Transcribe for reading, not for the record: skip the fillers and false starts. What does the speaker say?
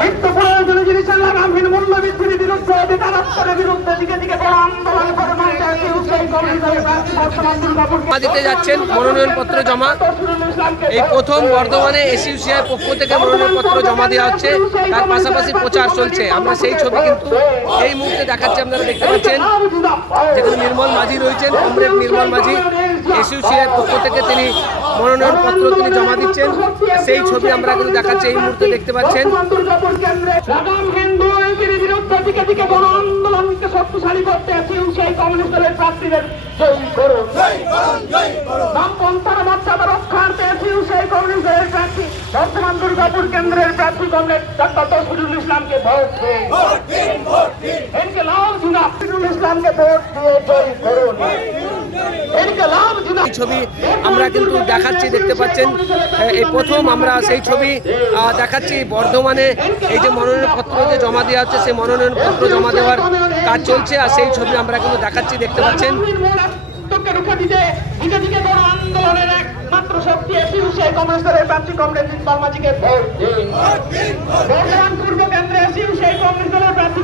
নিত্য প্রয়োজনীয় জিনিসের লাগামহীন মূল্য বৃদ্ধির বিরুদ্ধে বেকারত্বের বিরুদ্ধে দিকে দিকে বড় আন্দোলন করে মঞ্চে আসে সেই কংগ্রেস দলের প্রার্থী বর্তমান দুর্গাপুর দিতে যাচ্ছেন মনোনয়নপত্র জমা। এই প্রথম বর্ধমানে এসইউসিআই পক্ষ থেকে মনোনয়নপত্র জমা দেওয়া হচ্ছে, তার পাশাপাশি প্রচার চলছে। আমরা সেই ছবি কিন্তু এই মুহূর্তে দেখাচ্ছি, আপনারা দেখতে পাচ্ছেন যেখানে নির্মল মাঝি রয়েছেন, কমরেড নির্মল মাঝি এসইউসিআই পক্ষ থেকে তিনি মনোনয়নপত্র তিনি জমা দিচ্ছেন, সেই ছবি আমরা কিন্তু দেখাচ্ছি এই মুহূর্তে দেখতে পাচ্ছেন। দিকে দিকে বড় আন্দোলনকে শক্তিশালী করতে এসইউসিআই কমিউনিস্ট দলের প্রার্থীদের জয়ী করুন। বামপন্থার মর্যাদা রক্ষার্থে এসইউসিআই কমিউনিস্ট দলের প্রার্থী বর্তমান দুর্গাপুর কেন্দ্রের প্রার্থী কমরেড ডক্টর তৌহিদুল ইসলামকে ভোট দিন। ইনকিলাব জিন্দাবাদ, তৌহিদুল ইসলামকে ভোট দিয়ে জয়ী করুন। এই ছবি আমরা কিন্তু দেখাচ্ছি, দেখতে পাচ্ছেন এই প্রথম আমরা সেই ছবি দেখাচ্ছি। বর্ধমানে এই যে মনোনয়নপত্র যে জমা দেওয়া হচ্ছে, সেই মনোনয়নপত্র জমা দেওয়ার কাজ চলছে, আর সেই ছবি আমরা কিন্তু দেখাচ্ছি, দেখতে পাচ্ছেন। আন্দোলনের একমাত্র শক্তি এসইউসিআই কমিউনিস্ট দলের প্রার্থী কমরেড নির্মল মাঝিকে ভোট দিন। বর্ধমান পূর্ব কেন্দ্রে এসইউসিআই কমিউনিস্ট দলের প্রার্থী